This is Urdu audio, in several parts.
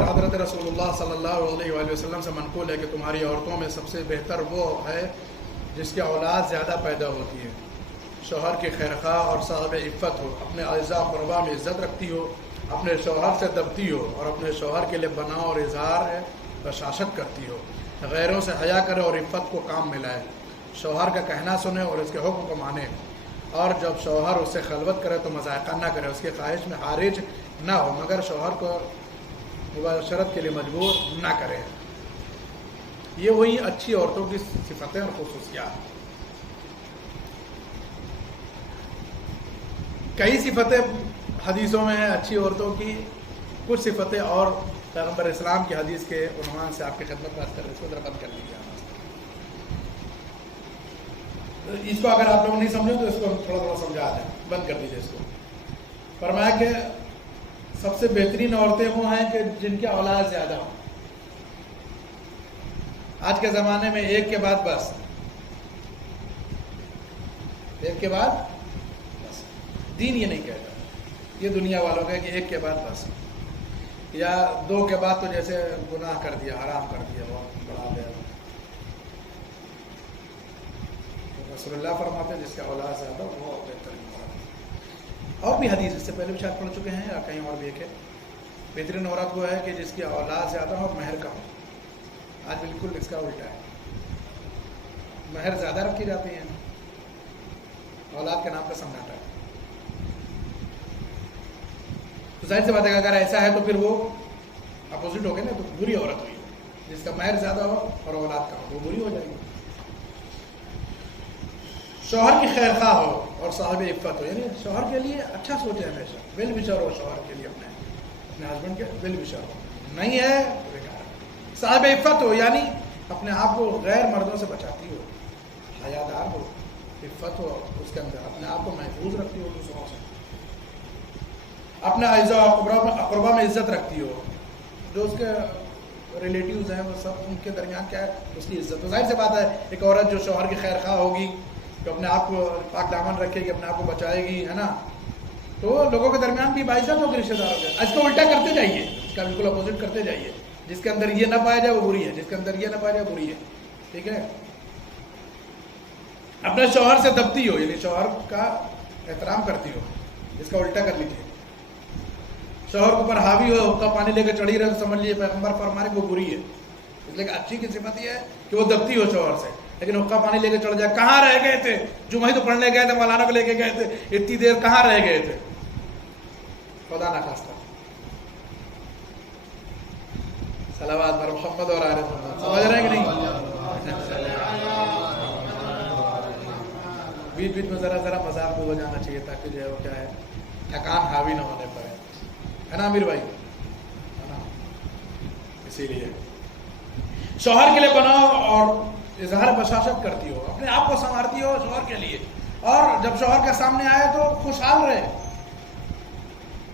پر حضرت رسول اللہ صلی اللہ علیہ وآلہ وسلم سے منقول ہے کہ تمہاری عورتوں میں سب سے بہتر وہ ہے جس کی اولاد زیادہ پیدا ہوتی ہے، شوہر کی خیرخواہ اور صاحب عفت ہو، اپنے اعزاء قربا میں عزت رکھتی ہو، اپنے شوہر سے دبتی ہو اور اپنے شوہر کے لیے بناؤ اور اظہار بشاشت کرتی ہو، غیروں سے حیا کرے اور عفت کو کام میں لائے، شوہر کا کہنا سنے اور اس کے حکم کو مانے، اور جب شوہر اس سے خلوت کرے تو مذائقہ نہ کرے، اس کی خواہش میں حارج نہ ہو مگر شوہر کو مباشرت کے لیے مجبور نہ کرے۔ یہ وہی اچھی عورتوں کی صفتیں اور خصوصیات۔ کئی صفتیں حدیثوں میں ہیں اچھی عورتوں کی، کچھ صفتیں اور پیغمبر اسلام کی حدیث کے عنوان سے آپ کی خدمت میں عرض کر رہے ہیں، اس کو ذرا بند کر لیجیے۔ اس کو اگر آپ لوگ نہیں سمجھے تو اس کو تھوڑا سمجھا دیں، بند کر دیجیے اس کو۔ فرمایا کہ سب سے بہترین عورتیں وہ ہیں کہ جن کی اولاد زیادہ ہوں۔ آج کے زمانے میں ایک کے بعد بس، ایک کے بعد بس، دین یہ نہیں کہتا، یہ دنیا والوں کا ہے کہ ایک کے بعد بس، یا دو کے بعد تو جیسے گناہ کر دیا، حرام کر دیا، بہت بڑا ہے۔ رسول اللہ فرماتے ہیں جس کا اولاد زیادہ وہ بہترین عورت۔ اور بھی حدیث اس سے پہلے بھی شاید پڑھ چکے ہیں یا کہیں اور بھی ایک ہے، بہترین عورت وہ ہے کہ جس کی اولاد زیادہ ہو اور مہر کم ہو۔ آج بالکل اس کا الٹا ہے، مہر زیادہ رکھی جاتی ہیں، اولاد کے نام پہ سناٹا ہے۔ تو ظاہر سی بات ہے کہ اگر ایسا ہے تو پھر وہ اپوزٹ ہو گئے نا، تو بری عورت ہوئی، جس کا مہر زیادہ ہو اور اولاد کم ہو وہ بری ہو جائے گی۔ شوہر کی خیر خواہ ہو اور صاحب عفت ہو، یعنی شوہر کے لیے اچھا سوچے، ہمیشہ ویل وشر ہو، شوہر کے لیے اپنے ہسبینڈ کے ویل وشر ہو، نہیں ہے تو بیکار ہے۔ صاحب عفت ہو یعنی اپنے آپ کو غیر مردوں سے بچاتی ہو، حیادار ہو، عفت ہو اس کے اندر، اپنے آپ کو محفوظ رکھتی ہو دوسروں سے، اپنے اعزاء اقربا میں عزت رکھتی ہو، جو اس کے ریلیٹیوز ہیں وہ سب ان کے درمیان کیا ہے اس کی عزت۔ تو ظاہر سی بات ہے ایک عورت جو شوہر کی خیر خواہ ہوگی، جو اپنے آپ کو پاک دامن رکھے گی، اپنے آپ کو بچائے گی، ہے نا، تو لوگوں کے درمیان بھی باعزت ہوگی، رشتے داروں کے۔ اس کو الٹا کرتے جائیے، اس کا بالکل اپوزٹ کرتے جائیے، جس کے اندر یہ نہ پایا جائے وہ بری ہے، جس کے اندر یہ نہ پایا جائے بری ہے، ٹھیک ہے۔ اپنے شوہر سے دبتی ہو یعنی شوہر کا احترام کرتی ہو، اس کا الٹا کر لیجیے۔ شوہر کے اوپر حاوی ہو، کا پانی لے کے چڑھی رہے تو سمجھ لیجیے پیغمبر فرما رہے وہ بری ہے۔ اس لیے کہ اچھی کی صفت یہ ہے کہ وہ دبتی ہو شوہر سے، لیکن حقہ پانی لے کے چڑھ جائے۔ کہاں رہ گئے تھے؟ جمعہ ہی تو پڑھنے گئے تھے، مولانا کو لے کے گئے تھے، اتنی دیر کہاں رہ گئے تھے؟ خدا نہ خواستہ۔ صلوات بر محمد اور آل محمد، سمجھ رہے ہیں کہ نہیں؟ بیچ بیچ میں ذرا مذاق بھی ہو جانا چاہیے تاکہ جو ہے وہ کیا ہے تھکان حاوی نہ ہونے پڑے، ہے نا امیر بھائی، ہے نا۔ اسی لیے شوہر کے لیے بناؤ اور اظہار بشاشت کرتی ہو، اپنے آپ کو سنوارتی ہو شوہر کے لیے، اور جب شوہر کے سامنے آئے تو خوشحال رہے،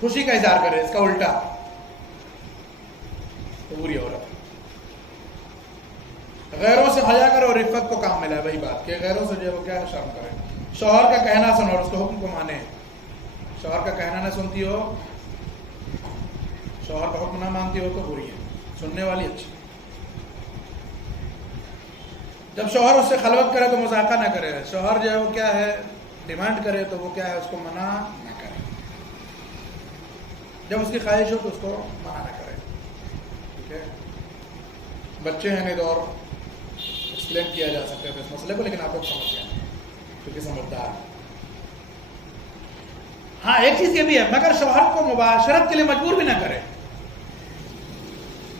خوشی کا اظہار کرے، اس کا الٹا تو بری عورت۔ غیروں سے حیا کرے اور عفت کو کام میں لائے، وہی بات کہ غیروں سے جو ہے وہ کیا ہے شرم کرے، شوہر کا کہنا سنو اور اس کو حکم کو مانے۔ شوہر کا کہنا نہ سنتی ہو، شوہر کا حکم نہ مانتی ہو تو بری ہے، سننے والی اچھی۔ جب شوہر اس سے خلوت کرے تو مذاکرہ نہ کرے، شوہر جو ہے وہ کیا ہے ڈیمانڈ کرے تو وہ کیا ہے اس کو منع نہ کرے، جب اس کی خواہش ہو تو اس کو منع نہ کرے، ٹھیک ہے۔ بچے ہیں نہیں تو اور ایکسپلین کیا جا سکتا ہے اس مسئلے کو، لیکن آپ لوگ سمجھ گئے کیونکہ سمجھدار ہے۔ ہاں ایک چیز یہ بھی ہے، مگر شوہر کو مباشرت کے لیے مجبور بھی نہ کرے،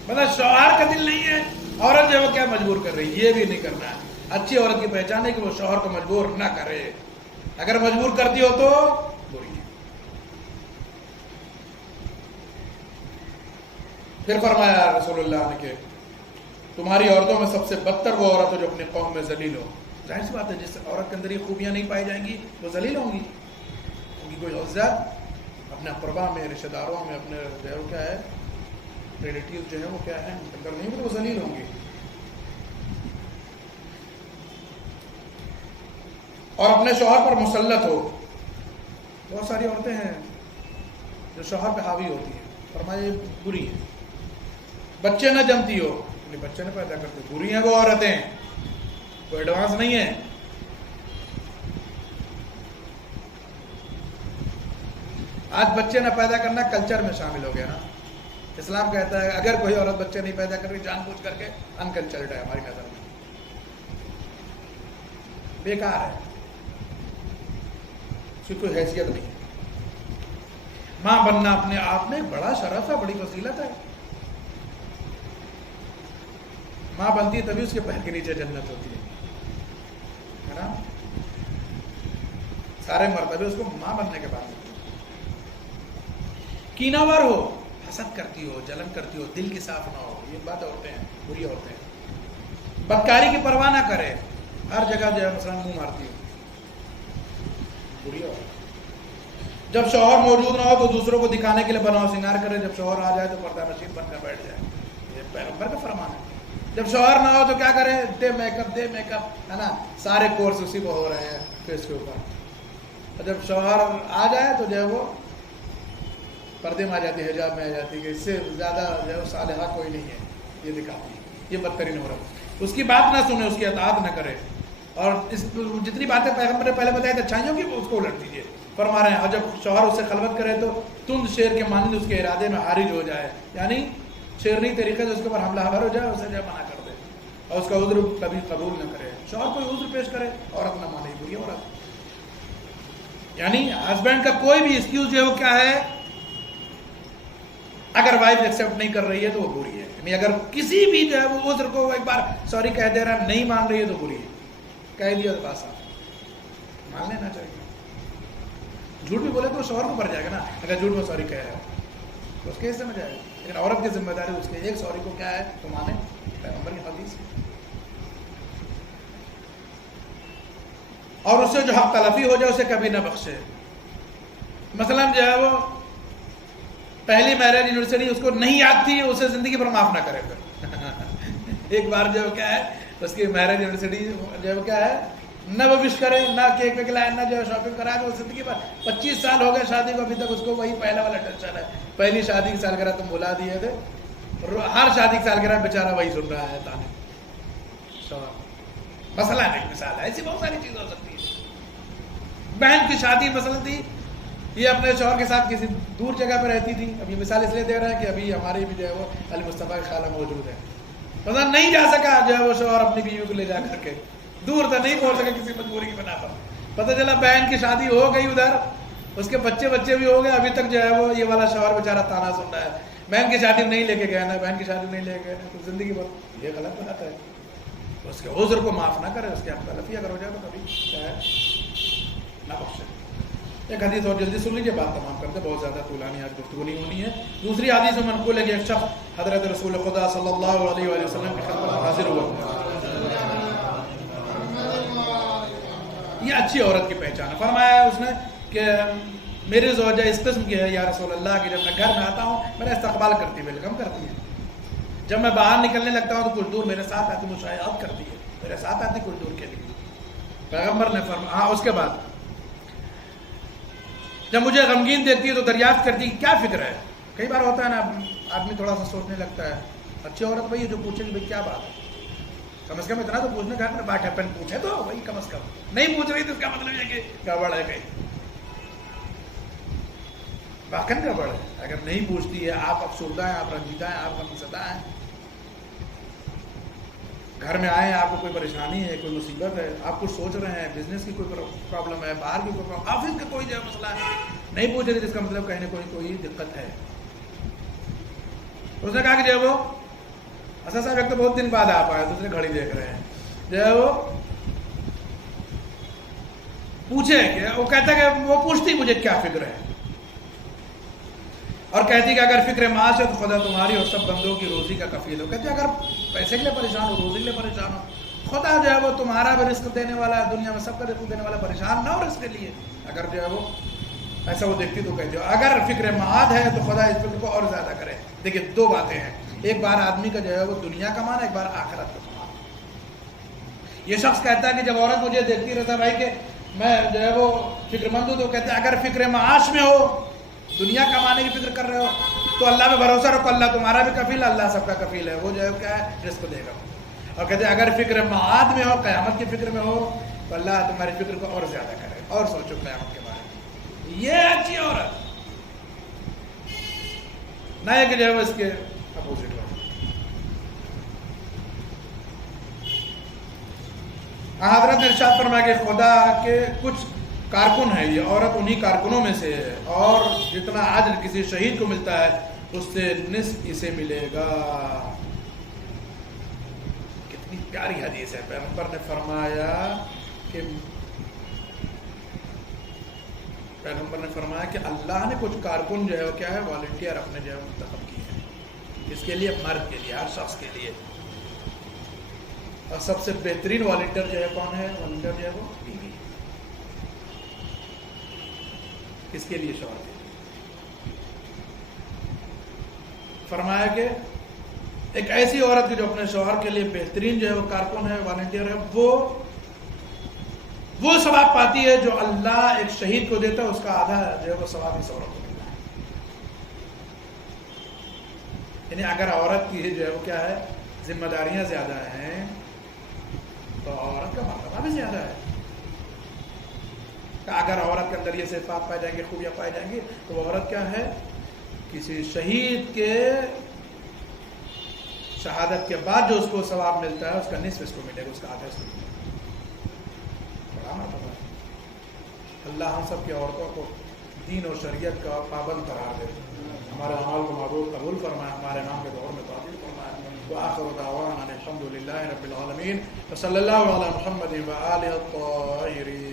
مطلب شوہر کا دل نہیں ہے، عورت جو ہے وہ کیا مجبور کر رہی ہے، یہ بھی نہیں کرنا ہے۔ اچھی عورت کی پہچان ہے کہ وہ شوہر کو مجبور نہ کرے، اگر مجبور کرتی ہو تو بری ہے۔ پھر فرمایا رسول اللہ نے کہ تمہاری عورتوں میں سب سے بدتر وہ عورت ہو جو اپنی قوم میں ذلیل ہو۔ ظاہر سی بات ہے جس عورت کے اندر یہ خوبیاں نہیں پائی جائیں گی وہ ذلیل ہوں گی، کیونکہ کوئی عزت اپنے اقربا میں، رشتے داروں میں، اپنے جو ہے وہ کیا ہے ریلیٹیو جو ہے وہ کیا ہے ان کے اندر نہیں، وہ ذلیل ہوں گی۔ اور اپنے شوہر پر مسلط ہو۔ بہت ساری عورتیں ہیں جو شوہر پہ حاوی ہوتی ہیں، فرمایا یہ بری ہے، بچے نہ جمتی ہو، بچے نہ پیدا کرتی، بری ہیں وہ عورتیں، کوئی ایڈوانس نہیں ہے. آج بچے نہ پیدا کرنا کلچر میں شامل ہو گیا نا. اسلام کہتا ہے اگر کوئی عورت بچے نہیں پیدا کر رہی جان بوجھ کر کے انکلچرڈ ہے ہماری نظر میں، بیکار ہے، اس کی کوئی حیثیت نہیں. ماں بننا اپنے آپ میں بڑا شرف ہے، بڑی فضیلت ہے. ماں بنتی ہے تبھی اس کے پیر کے نیچے جنت ہوتی ہے نا. سارے مرتبے اس کو ماں بننے کے بعد. کیناور ہو، حسد کرتی ہو، جلن کرتی ہو، دل کی صاف نہ ہو، یہ بات عورتیں ہیں، بری عورتیں ہیں. بدکاری کی پرواہ نہ کرے، ہر جگہ جو ہے مثلا منہ مارتی ہو، بری عورت. جب شوہر موجود نہ ہو تو دوسروں کو دکھانے کے لیے بناؤ سنگار کرے، جب شوہر آ جائے تو پردہ نشین بن کر بیٹھ جائے. یہ پیغمبر کا فرمان ہے. جب شوہر نہ ہو تو کیا کرے؟ دے میک اپ ہے نا، سارے کورس اسی کو ہو رہے ہیں فیس کے اوپر. اور جب شوہر آ جائے تو جو ہے وہ پردے میں آ جاتی ہے، حجاب میں آ جاتی ہے کہ اس سے زیادہ جو ہے صالحہ کوئی نہیں ہے، یہ دکھاتی ہے. یہ بدترین ہو رہا ہے. اس کی بات نہ سنے، اس کی اطاعت نہ کرے. اور اس جتنی باتیں پیغمبر نے پہلے بتائی تھی اچھائیوں کی، اس کو الٹ دیجیے. فرما رہے ہیں اور جب شوہر اس سے خلوت کرے تو تند شیر کے مانند اس کے ارادے میں حارج ہو جائے، یعنی شیرنی طریقے سے اس کے اوپر حملہ آور ہو جائے، اسے جو منع کر دے اور اس کا عذر کبھی قبول نہ کرے. شوہر کوئی عذر پیش کرے، عورت نہ مانے، بری عورت. یعنی ہسبینڈ کا کوئی بھی ایکسکیوز جو ہے وہ کیا ہے، اگر وائف ایکسیپٹ نہیں کر رہی ہے تو وہ بری ہے. یعنی اگر کسی بھی جو ہے وہ عذر کو ایک بار سوری کہہ دے رہا ہے، نہیں مان رہی ہے تو بری ہے. کہہ دیا تو بات صاف، مان لینا چاہیے. جھوٹ بھی بولے تو شوہر کو پڑ جائے گا نا، اگر جھوٹ میں سوری کہہ رہا ہے تو اس کے حصے میں جائے گا. لیکن عورت کی ذمہ داری اس کے ایک سوری کو کیا ہے تو مانے، پیغمبر کی حدیث. اور اس سے جو حق تلفی ہو جائے اسے کبھی نہ بخشے. مثلا جو ہے وہ پہلی میرج یونیورسٹی اس کو نہیں یاد تھی، اسے زندگی پر معاف نہ کرے. پھر ایک بار جو کیا ہے اس کی میرج یونیورسٹی جو کیا ہے نہ وہ وش کرے، نہ کیک ویک لائے، نہ جو شاپنگ کرائے، تو زندگی پر 25 سال ہو گئے شادی کو، ابھی تک اس کو وہی پہلا والا ٹینشن ہے. پہلی شادی کی سالگرہ تم بلا دیے تھے، ہر شادی کی سالگرہ بیچارہ وہی سن رہا ہے تانے. مسئلہ نہیں، مثال ہے، ایسی بہت ساری چیزیں ہو سکتی ہیں. بہن کی شادی مثلا تھی، یہ اپنے شوہر کے ساتھ کسی دور جگہ پہ رہتی تھی. اب یہ مثال اس لیے دے رہا ہے کہ ابھی ہماری بھی جو ہے وہ علی مصطفیٰ کی خالہ موجود ہے. مثلا نہیں جا سکا جو ہے وہ شوہر اپنی بیوی کو لے جا کر کے، دور تک نہیں پہنچ سکے کسی مجبوری کی بنا پر. پتہ چلا بہن کی شادی ہو گئی ادھر، اس کے بچے بھی ہو گئے، ابھی تک جو ہے وہ یہ والا شوہر بیچارہ تانا سن رہا ہے، بہن کی شادی نہیں لے کے گیا نا، بہن کی شادی نہیں لے کے گئے نا. تو زندگی بھر یہ غلط بات ہے. اس کے عذر کو معاف نہ کرے، اس کے حق تلفی اگر ہو جائے تو کبھی نہ بخشے. ایک حدیث اور جلدی سن لیجیے، بات تمام کرتے، بہت زیادہ طولانی آج گفتگو نہیں ہونی ہے. دوسری حدیث میں منقول ہے کہ ایک شخص حضرت رسول خدا صلی اللہ علیہ وآلہ وسلم کی خدمت میں حاضر ہوا. یہ اچھی عورت کی پہچان ہے. فرمایا اس نے کہ میری زوجہ اس قسم کی ہے یا رسول اللہ کہ جب میں گھر میں آتا ہوں میرا استقبال کرتی ہے، ویلکم کرتی ہے. جب میں باہر نکلنے لگتا ہوں تو کچھ دور میرے ساتھ آتی، مشاہدات کرتی ہے، میرے ساتھ آتی کچھ دور کے لیے. پیغمبر نے فرمایا. ہاں، اس کے بعد جب مجھے غمگین دیکھتی ہے تو دریافت کرتی ہے کہ کیا فکر ہے. کئی بار ہوتا ہے نا آدمی تھوڑا سا سوچنے لگتا ہے. اچھی عورت وہی ہے جو پوچھے کہ بھائی کیا بات ہے، کم از کم اتنا تو پوچھنے گھر میں بات ہے، پوچھے تو وہی کم از کم. نہیں پوچھ رہی تو اس کا مطلب یہ کہ گڑبڑ ہے، کہیں واقعی گڑبڑ ہے. اگر نہیں پوچھتی ہے، آپ افسردہ ہیں، آپ رنجیدہ ہیں، آپ غمزدہ ہیں، گھر میں آئے ہیں، آپ کو کوئی پریشانی ہے، کوئی مصیبت ہے، آپ کچھ سوچ رہے ہیں، بزنس کی کوئی پرابلم ہے، باہر کی کوئی پرابلم، آفس کا کوئی جو مسئلہ ہے، نہیں پوچھ رہی جس کا مطلب کہیں نہ کوئی دقت ہے. اس نے کہا کہ جو وہ اسد صاحب ایک تو بہت دن بعد آپ آئے، دوسرے گھڑی دیکھ رہے ہیں، جو ہے وہ پوچھے کہ وہ کہتا ہے کہ وہ پوچھتی مجھے کیا فکر ہے، اور کہتی کہ اگر فکر معاش ہے تو خدا تمہاری اور سب بندوں کی روزی کا کفیل ہو. کہتے اگر پیسے کے لیے پریشان ہو، روزی کے لیے پریشان ہو، خدا جو ہے وہ تمہارا بھی رزق دینے والا ہے، دنیا میں سب کا رزق دینے والا، پریشان نہ ہو رزق کے لیے. اگر جو ہے وہ ایسا وہ دیکھتی تو کہتے ہو اگر فکر معاد ہے تو خدا اس فکر کو اور زیادہ کرے. دیکھیے دو باتیں ہیں، ایک بار آدمی کا جو ہے وہ دنیا کمانا، ایک بار آخرت کا کمانا. یہ شخص کہتا ہے کہ جب عورت مجھے دیکھتی رہتا بھائی کہ میں جو ہے وہ فکر مند ہوں، تو کہتے ہیں اگر فکر معاش میں ہو، دنیا کمانے کی فکر کر رہے ہو تو اللہ میں بھروسہ رکھو، اللہ تمہارا بھی کفیل ہے، اللہ سب کا کفیل ہے، وہ جو ہے کیا ہے رزق دے گا. اور کہتے ہیں اگر فکر معاد میں ہو، قیامت کی فکر میں ہو، تو اللہ تمہاری فکر کو اور زیادہ کرے. اور سوچو قیامت کے بارے میں. یہ اچھی عورت نہ ہے کہ جو ہے وہ اس کے اپوزٹ ہو. حضرت نے ارشاد فرمایا کہ خدا کے کچھ کارکن ہے، یہ عورت انہی کارکنوں میں سے ہے، اور جتنا اجر کسی شہید کو ملتا ہے اس سے نصف اسے ملے گا. کتنی پیاری حدیث ہے. پیغمبر نے فرمایا کہ اللہ نے کچھ کارکن جو ہے وہ کیا ہے والنٹیئر اپنے جو ہے منتخب کیے ہیں. اس کے لیے مرد کے لیے، ہر شخص کے لیے. اور سب سے بہترین والنٹیئر جو ہے کون ہے؟ والنٹیئر جو ہے وہ بیوی. اس کے لیے شوہر کے لیے فرمایا کہ ایک ایسی عورت کی جو اپنے شوہر کے لیے بہترین جو ہے وہ کارکن ہے، والنٹیئر ہے، وہ ثواب پاتی ہے جو اللہ ایک شہید کو دیتا ہے، اس کا آدھا جو ہے وہ ثواب اس عورت کو ملتا ہے. یعنی اگر عورت کی جو ہے وہ کیا ہے ذمہ داریاں زیادہ ہیں تو عورت کا مرتبہ بھی زیادہ ہے. اگر عورت کے اندر یہ صفات پائے جائیں گے، خوبیاں پائے جائیں گی، تو وہ عورت کیا ہے کسی شہید کے شہادت کے بعد جو اس کو ثواب ملتا ہے اس کا نصف اس کو ملے گا، اس کا آدھا اس کو ملے گا. بڑا مرتبہ ہے. اللہ ہم سب کی عورتوں کو دین اور شریعت کا پابند قرار دے، ہمارے اعمال کو معبود قبول فرمائے، ہمارے نام کے دور میں تعطیل فرمائے. وآخر دعوانا الحمد للہ رب العالمین، وصلی اللہ علی محمد وآلہ الطاہرین.